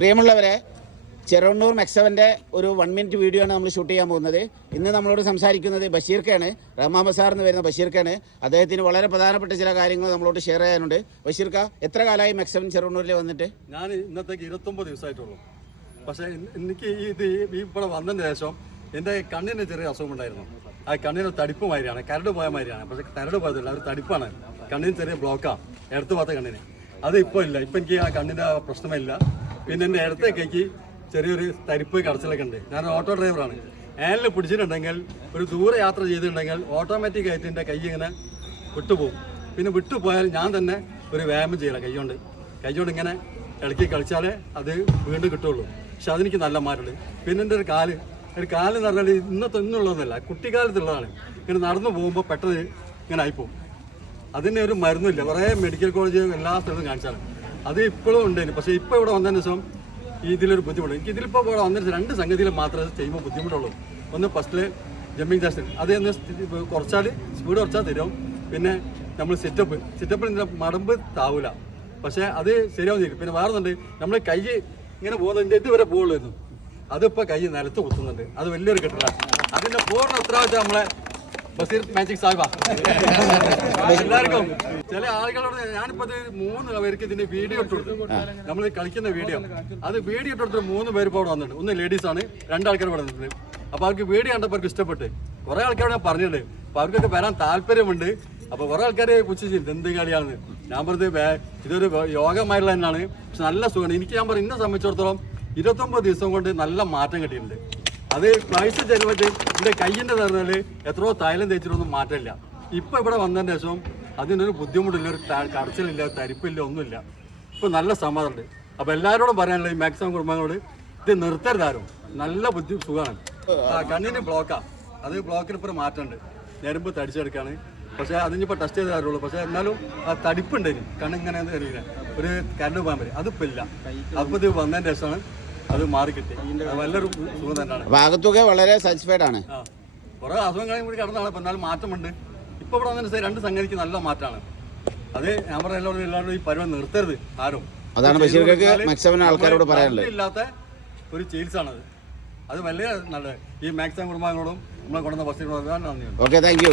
പ്രിയമുള്ളവരെ ചെറുണ്ണൂർ മെക്സവന്റെ ഒരു one minute video ആണ് നമ്മൾ ഷൂട്ട് ചെയ്യാൻ പോകുന്നത്. ഇന്ന് നമ്മളോട് സംസാരിക്കുന്നത് ബഷീർക്കാണ്. റഹ്മാൻ ബസാർ എന്ന് വരുന്ന ബഷീർക്കാണ്. അദ്ദേഹത്തിന് വളരെ പ്രധാനപ്പെട്ട ചില കാര്യങ്ങൾ നമ്മളോട് ഷെയർ ചെയ്യാനുണ്ട്. ബഷീർക്ക എത്ര കാലമായി മെക്സവൻ ചെറുണ്ണൂരിൽ വന്നിട്ട്? ഞാൻ ഇന്നത്തേക്ക് ഇരുപത്തൊമ്പത് ദിവസമായിട്ടുള്ളൂ പക്ഷേ എനിക്ക് ഇത് ഇവിടെ വന്നതിന് ശേഷം എന്റെ കണ്ണിന് ചെറിയ അസുഖമുണ്ടായിരുന്നു ആ കണ്ണിന് തടിപ്പ് മാതിരിയാണ് കരട് പോയ മാതിരിയാണ്. പക്ഷേ കരട് പോയതല്ല ഒരു തടിപ്പാണ്. കണ്ണിന് ചെറിയ ബ്ലോക്കാണ് എടുത്തു പോകാത്ത കണ്ണിന്. അത് ഇപ്പോൾ ഇല്ല. ഇപ്പം എനിക്ക് ആ കണ്ണിന്റെ പ്രശ്നമില്ല. പിന്നെ എന്റെ ഇടത്തെ കൈക്ക് ചെറിയൊരു തരിപ്പ് കടച്ചിലൊക്കെ ഉണ്ട്. ഞാൻ ഓട്ടോ ഡ്രൈവറാണ് ആനിൽ പിടിച്ചിട്ടുണ്ടെങ്കിൽ ഒരു ദൂരെ യാത്ര ചെയ്തിട്ടുണ്ടെങ്കിൽ ഓട്ടോമാറ്റിക് ആയിട്ട് എന്റെ കൈ ഇങ്ങനെ വിട്ടുപോകും. പിന്നെ വിട്ടുപോയാൽ ഞാൻ തന്നെ ഒരു വ്യായാമം ചെയ്യല കൈകൊണ്ട്. കൈകൊണ്ട് ഇങ്ങനെ ഇളക്കി കളിച്ചാലേ അത് വീണ്ടും കിട്ടുള്ളൂ. പക്ഷെ അതെനിക്ക് നല്ല മാറ്റുണ്ട് പിന്നെ എന്റെ ഒരു കാൽ. ഒരു കാൽ എന്ന് പറഞ്ഞാൽ ഇന്നത്തെ ഇന്നുള്ളതൊന്നുമല്ല കുട്ടിക്കാലത്തുള്ളതാണ്. ഇങ്ങനെ നടന്നു പോകുമ്പോൾ പെട്ടെന്ന് ഇങ്ങനെ ആയിപ്പോവും അതിന്റെ ഒരു മരുന്നില്ല. കുറേ മെഡിക്കൽ കോളേജ് എല്ലാ സ്ഥലത്തും കാണിച്ചാണ്. അത് ഇപ്പോഴും ഉണ്ട് പക്ഷേ ഇപ്പോൾ ഇവിടെ വന്നതിന് ശേഷം ഇതിലൊരു ബുദ്ധിമുട്ട്. എനിക്ക് ഇതിലിപ്പോൾ ഇവിടെ വന്നതിന് രണ്ട് സംഗതിയിൽ മാത്രമേ ചെയ്യുമ്പോൾ ബുദ്ധിമുട്ടുള്ളൂ. ഒന്ന് ഫസ്റ്റിൽ ജമ്പിങ് ജാസ്റ്റിൻ അത് എന്ന് കുറച്ചാൽ സ്പീഡ് കുറച്ചാൽ തരും. പിന്നെ നമ്മൾ സെറ്റപ്പ് സിറ്റപ്പിൽ മടമ്പ് താവൂല. പക്ഷേ അത് ശരിയാവുന്നില്ല. പിന്നെ വേറെ ഒന്നുണ്ട് നമ്മൾ കൈ ഇങ്ങനെ പോകുന്നതിന്റെ ഇതുവരെ പോകുള്ളൂ അതിപ്പോൾ കൈ നിലത്ത് കുത്തുന്നുണ്ട്. അത് വലിയൊരു കെട്ടിടമാണ് അതിന്റെ പൂർണ ഉത്തരവാദിത്തം നമ്മളെ ബഷീർ മാജിക് സാഹിബ എല്ലാവർക്കും ചില ആളുകളോട് ഞാനിപ്പോ മൂന്ന് പേർക്ക് ഇതിന്റെ വീഡിയോ ഇട്ട് കൊടുത്തു. നമ്മൾ കളിക്കുന്ന വീഡിയോ അത് വീഡിയോ ഇട്ട് മൂന്ന് പേര് ഇപ്പോൾ അവിടെ വന്നിട്ടുണ്ട്. ഒന്ന് ലേഡീസ് ആണ് രണ്ടാൾക്കാർ ഇവിടെ വന്നിട്ടുണ്ട്. അപ്പൊ അവർക്ക് വീഡിയോ കണ്ടപ്പോൾ ഇഷ്ടപ്പെട്ട്. കുറെ ആൾക്കാരോട് ഞാൻ പറഞ്ഞിട്ടുണ്ട്. അപ്പൊ അവർക്കൊക്കെ വരാൻ താല്പര്യമുണ്ട്. അപ്പൊ കുറെ ആൾക്കാരെ കുറിച്ച് എന്ത് കളിയാണ് ഞാൻ പറഞ്ഞത് ഇതൊരു യോഗമായിട്ടുള്ള തന്നെയാണ്. പക്ഷെ നല്ല സുഖമാണ്. എനിക്ക് ഞാൻ പറഞ്ഞു ഇന്നെ സംബന്ധിച്ചിടത്തോളം ഇരുപത്തൊമ്പത് ദിവസം കൊണ്ട് നല്ല മാറ്റം കിട്ടിയിട്ടുണ്ട്. അത് പൈസ ചെലവിട്ട് ഇവിടെ കയ്യിന്റെ പറഞ്ഞാൽ എത്രയോ തൈലം തേച്ചിട്ടൊന്നും മാറ്റമില്ല. ഇപ്പം ഇവിടെ വന്നതിന് ശേഷം അതിനൊരു ബുദ്ധിമുട്ടില്ല ഒരു കടച്ചിലില്ല തരിപ്പില്ല ഒന്നുമില്ല. ഇപ്പം നല്ല സമാധാനമുണ്ട്. അപ്പോൾ എല്ലാവരോടും പറയാനുള്ളത് ഈ മാക്സിമം കുടുംബങ്ങളോട് ഇത് നിർത്തരുതാരും നല്ല ബുദ്ധി സുഖമാണ്. കണ്ണിന് ബ്ലോക്കാണ് അത് ബ്ലോക്കിന് ഇപ്പം മാറ്റമുണ്ട്. ഞരമ്പ് തടിച്ചെടുക്കാണ്. പക്ഷെ അതിനിപ്പോൾ ടെസ്റ്റ് ചെയ്ത് തരുള്ളൂ പക്ഷേ എന്നാലും ആ തടിപ്പുണ്ട് ഇതിന് കണ്ണിങ്ങനെ അറിയില്ല ഒരു കരണ്ട് പോകാൻ പറ്റും. അതിപ്പോൾ ഇല്ല. അപ്പോൾ ഇത് വന്നതിന്റെ ശേഷമാണ് അത് മാറി കിട്ടി അത് നല്ലൊരു സുഖം തന്നെയാണ്. ഭാഗത്തുക വളരെ സാറ്റിസ്ഫൈഡ് ആണ്. കുറെ അസുഖങ്ങളെയും കൂടി കടന്നാണ് എന്നാലും മാറ്റമുണ്ട്. ഇപ്പൊ ഇവിടെ അങ്ങനെ രണ്ട് സംഗതിക്ക് നല്ല മാറ്റമാണ്. അത് ഞാൻ പറഞ്ഞ എല്ലാവരും എല്ലാവരും ഈ പരുവം നിർത്തരുത് ആരും. അതാണ് ബഷീർക്ക് മാക്സിമം ആൾക്കാരോട് പറയാനുള്ളത്. ഇല്ലാത്ത ഒരു ചികിത്സയാണത്. അത് വലിയ നല്ലത്. ഈ മാക്സിമം കുടുംബങ്ങളോടും നമ്മളെ കൊണ്ടുവന്ന ബസ്സിനോടും നന്ദിയുണ്ട്. Okay thank you